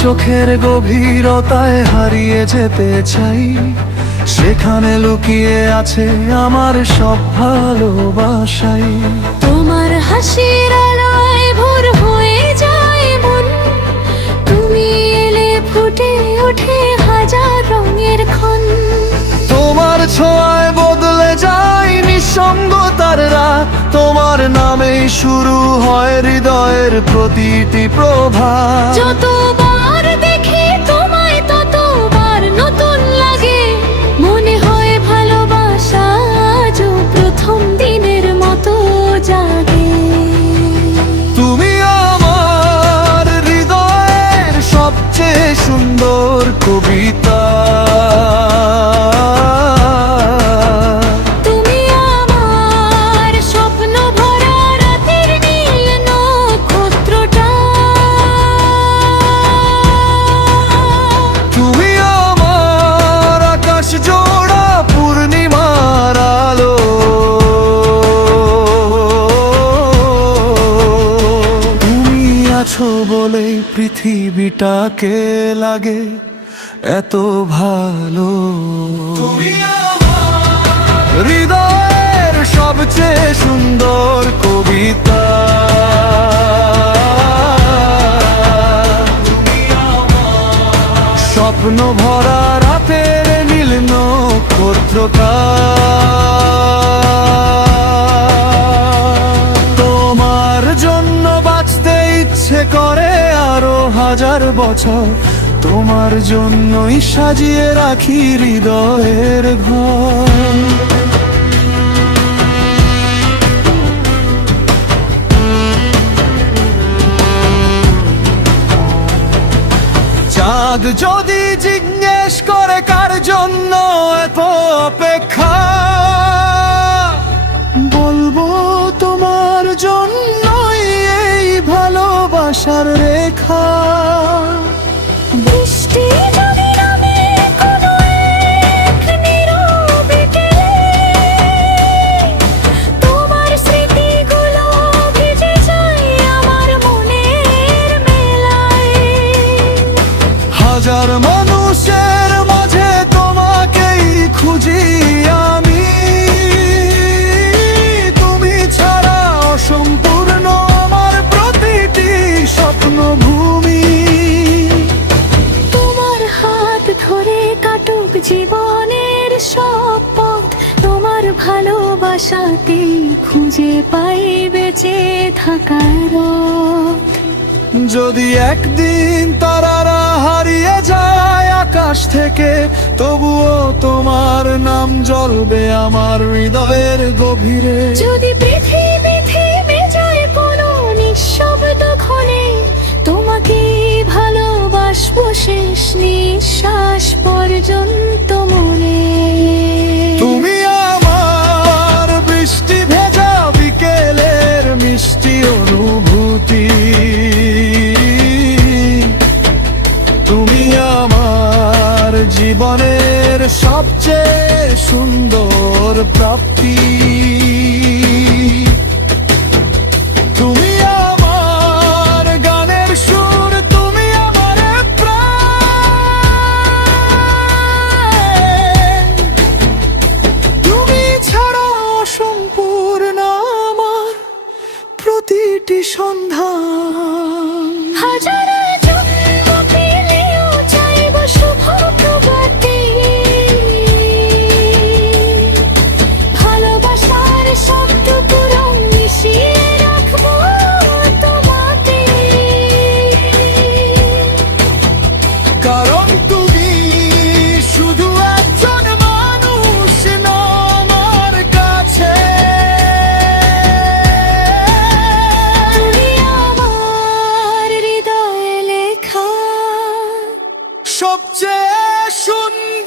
চোখের গভীরতায় হারিয়ে যেতে চাই, সেখানে লুকিয়ে আছে আমার সব ভালোবাসাই। তোমার হাসির আলোয় ভোর হয়ে যায় মন, তুমি এলে ফুটে ওঠে হাজার রঙের ক্ষণ। তোমার ছোঁয়ায় বদলে যায় নিঃসঙ্গতার রাত, তোমার নামেই শুরু হয় হৃদয়ের প্রতিটি প্রভাত। যতবার দেখি তোমায় ততবার নতুন লাগে, মনে হয় ভালোবাসা আজও প্রথম দিনের মতো জাগে। তুমি আমার হৃদয়ের সবচেয়ে সুন্দর কবিতা, তুমি আমার স্বপ্ন ভরা রাতের নীল নক্ষত্রটা, তুমি আমার আকাশ জোড়া পূর্ণিমার আলো। তুমি আছো বলেই পৃথিবীটাকে লাগে এত ভালো। তুমি আমার হৃদয়ের সবচেয়ে সুন্দর কবিতা, তুমি আমার স্বপ্ন ভরা রাতের নীল নক্ষত্রটা। তোমার জন্য বাঁচতে ইচ্ছে করে আরো হাজার বছর, তোমার জন্যই সাজিয়ে রাখি হৃদয়ের ঘর। চাঁদ যদি জিজ্ঞেস করে কার জন্য এত অপেক্ষা, বলবো তোমার জন্যই এই ভালোবাসার রেখা। বৃষ্টি যদি নামে কোনো এক নীরব বিকেলে, তোমার স্মৃতিগুলো ভিজে যায় আমার মনের মেলায়। হাজার মানুষের মাঝে তোমাকেই খুঁজি আমি, তুমি ছাড়া অসম্পূর্ণ আমার প্রতিটি স্বপ্ন ভূমি। তোমার হাত ধরে কাটুক জীবনের সব পথ, তোমার ভালোবাসাতেই খুঁজে পাই বেঁচে থাকার রথ। যদি একদিন তারারা হারিয়ে যায় আকাশ থেকে, তবুও তোমার নাম জ্বলবে আমার হৃদয়ের গভীরে। যদি পৃথিবী থেমে যায় কোনো নিঃশব্দ ক্ষণে, তোমাকে ভালোবাসবো শেষ নিঃশ্বাস পর্যন্ত মনে। তুমি আমার বৃষ্টি ভেজা বিকেলের মিষ্টি অনুভূতি, তুমি আমার জীবনের সবচেয়ে সুন্দর প্রাপ্তি। তুমি আমার গানের সুর, তুমি আমার প্রাণ, তুমি ছাড়া অসম্পূর্ণ আমার প্রতিটি সন্ধান। হাজার জন্ম পেলেও চাইব শুভ প্রভাতে, ভালোবাসার শব্দগুলো মিশিয়ে রাখবো তোমাতে। কারণ তুমি শুধু একজন মানুষ নও আমার কাছে, তুমি আমার হৃদয়ে লেখা সবচেয়ে সুন্দর